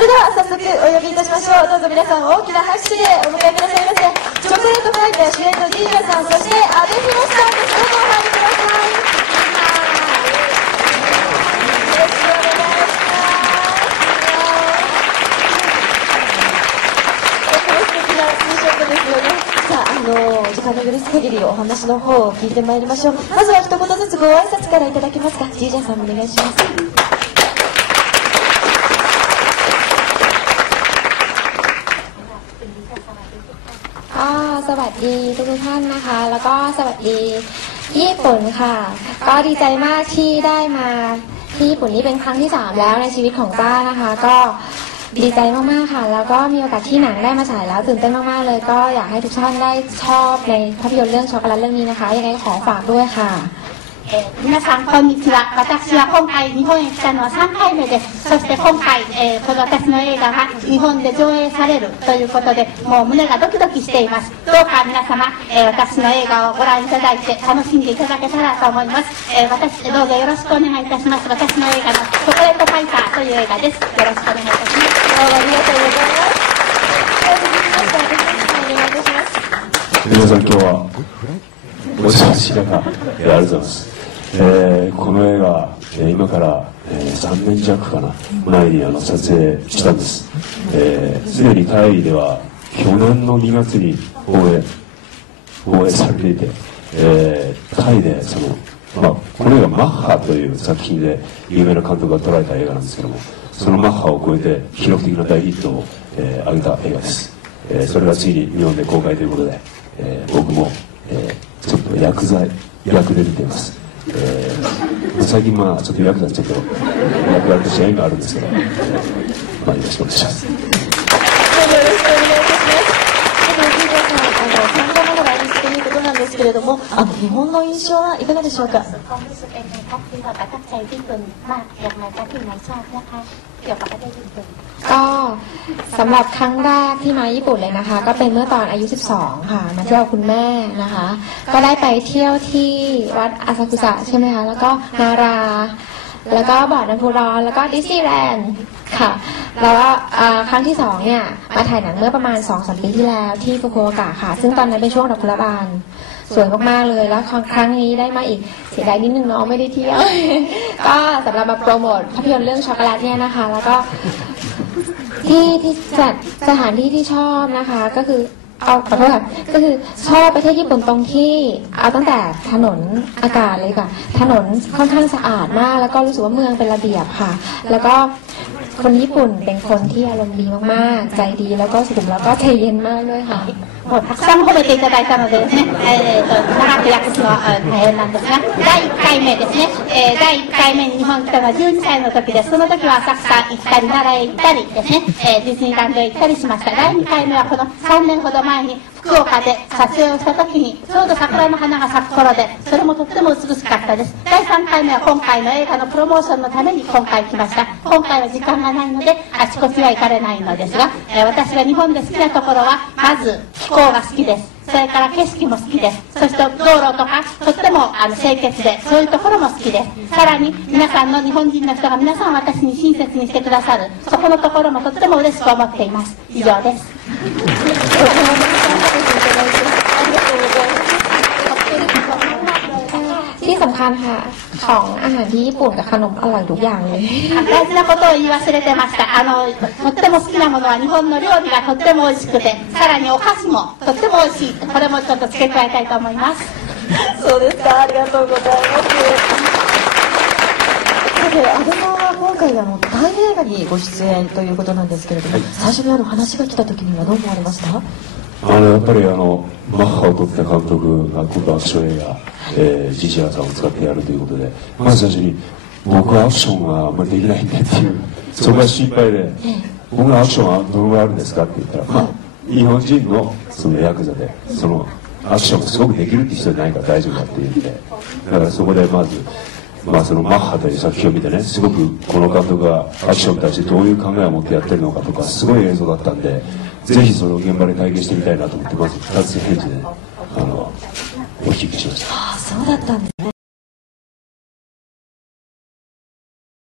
れでは早速お呼びいたしましょうどうぞ皆さん大きな拍手でお迎えくださいませチョコレートファイター主演のジージャさんそして阿部寛さんですどうぞお入りくださいよろしくお願いますとても素敵なツーショットですよね。さあ、あの時間の許す限りお話の方を聞いてまいりましょう。まずは一言ずつご挨拶からいただけますか。ジージャさんお願いします。 ก็สวัสดีทุกทุกๆท่านนะคะ แล้วก็สวัสดีญี่ปุ่นค่ะ ก็ดีใจมากที่ได้มาที่ญี่ปุ่นนี่เป็นครั้งที่สามแล้วในชีวิตของจ้านะคะ ก็ดีใจมากๆค่ะ แล้วก็มีโอกาสที่หนังได้มาฉายแล้วตื่นเต้นมากๆเลย ก็อยากให้ทุกท่านได้ชอบในภาพยนตร์เรื่องช็อกโกแลตเรื่องนี้นะคะยังไงขอฝากด้วยค่ะ えー皆さんこんにちは。私は今回日本へ来たのは3回目です。そして今回、えーこの私の映画が日本で上映されるということでもう胸がドキドキしています。どうか皆様、えー私の映画をご覧いただいて楽しんでいただけたらと思います、えー私どうぞよろしくお願いいたします。私の映画の「チョコレートファイター」という映画です。よろしくお願いいたします。どうもありがとうございますでは続きまして阿部寛さんお願いします皆さん今日はお忙しい中、ありがとうございます、えーこの映画、えー今から、えー3年弱かな前にあの撮影したんです。すで、既にタイでは去年の2月に放映放映されていて、えータイでその、まあ、この映画マッハという作品で有名な監督が捉えた映画なんですけどもそのマッハを超えて記録的な大ヒットを、えー上げた映画です、えーそれがついに日本で公開ということで、えー僕も、えーちょっと薬剤役で出ています、えー最近まあちょっと役になっちょっと役割として縁があるんですけど、まあよろしくお願いします。けれども、あの、日本の印象はいかがでしょうか ความรู้สึกเองนะครับที่เราประทับใจญี่ปุ่นมากอยากมาจากที่ไหนทราบนะคะเกี่ยวกับประเทศญี่ปุ่น ก็สำหรับครั้งแรกที่มาญี่ปุ่นเลยนะคะ ก็เป็นเมื่อตอนอายุ 12 ค่ะ มาเที่ยวคุณแม่นะคะ ก็ได้ไปเที่ยวที่วัดอาซากุสะใช่ไหมคะ แล้วก็นารา แล้วก็บ่อน้ำพุร้อน แล้วก็ดิสนีย์แลนด์ค่ะ แล้วก็อ่าครั้งที่สองเนี่ยมาถ่ายหนังเมื่อประมาณ2อสปีที่แล้วที่ฟุกุโอกะค่ะ ซึ่งตอนนั้นเป็นช่วงดอกกุหลาบานสวยมากๆเลยแล้วครั้งนี้ได้มาอีกเสียดายนิดนึงเนาะไม่ได้เที่ยวก็สำหรับมาโปรโมทภาพยนตร์เรื่องช็อกโกแลตเนี่ยนะคะ แล้วก็ที่ที่จัดสถานที่ที่ชอบนะคะ ก็คือเอาขอโทษค่ะก็คือชอบประเทศญี่ปุ่นตรงที่ เอาตั้งแต่ถนนอากาศเลยค่ะ ถนนค่อนข้างสะอาดมาก แล้วก็รู้สึกว่าเมืองเป็นระเบียบค่ะ แล้วก็ คนญี่ปุ่นเป็นคนที่อารมณ์ดีมากๆ ใจดีแล้วก็สุขุมแล้วก็ใจเย็นมากด้วยค่ะ もうたくさん褒めていただいたのでですね、えー、と長く訳すのはうん大変なんですが、第1回目ですね、えー第1回目に日本に来たのは12歳の時です。その時は浅草行ったり、奈良へ行ったりですね、えーディズニーランドへ行ったりしました。第2回目はこの3年ほど前に 福岡で撮影をした時に、ちょうど桜の花が咲く頃で、それもとっても美しかったです。第3回目は今回の映画のプロモーションのために今回来ました。今回は時間がないので、あちこちは行かれないのですが、えー私が日本で好きなところは、まず気候が好きです。それから景色も好きです。そして道路とか、とってもあの清潔で、そういうところも好きです。さらに、皆さんの日本人の人が皆さん私に親切にしてくださる、そこのところもとっても嬉しく思っています。以上です。とてもたくさん食べていただいて、ありがとうございます。ที่ สำคัญค่ะ ของอาหารที่ญี่ปุ่นกับขนมอร่อยทุกอย่างเลย あ大事なことを言い忘れてました。あの、とっても好きなものは日本の料理がとっても美味しくて、さらにお菓子もとっても美味しい。これもちょっと付け加えたいと思います。そうですか、ありがとうございます。さて、安部さんは今回あのタイ映画にご出演ということなんですけれども、はい最初にあの話が来た時にはどう思われました？あのやっぱりあのマッハを取った監督が今度アクション映画、 えー、ジジアさんを使ってやるということでまず最初に僕はアクションがあんまりできないんでっていうそこが心配で僕のアクションはどのぐらいあるんですかって言ったら、まあ、日本人のそのヤクザでそのアクションがすごくできるって人じゃないから大丈夫だって言ってだからそこでまずまあ、そのマッハという作品を見てねすごくこの監督がアクションに対してどういう考えを持ってやってるのかとかすごい映像だったんでぜひそれを現場で体験してみたいなと思ってまず2つ返事であのお引き受けしました。あ、そうだったんです。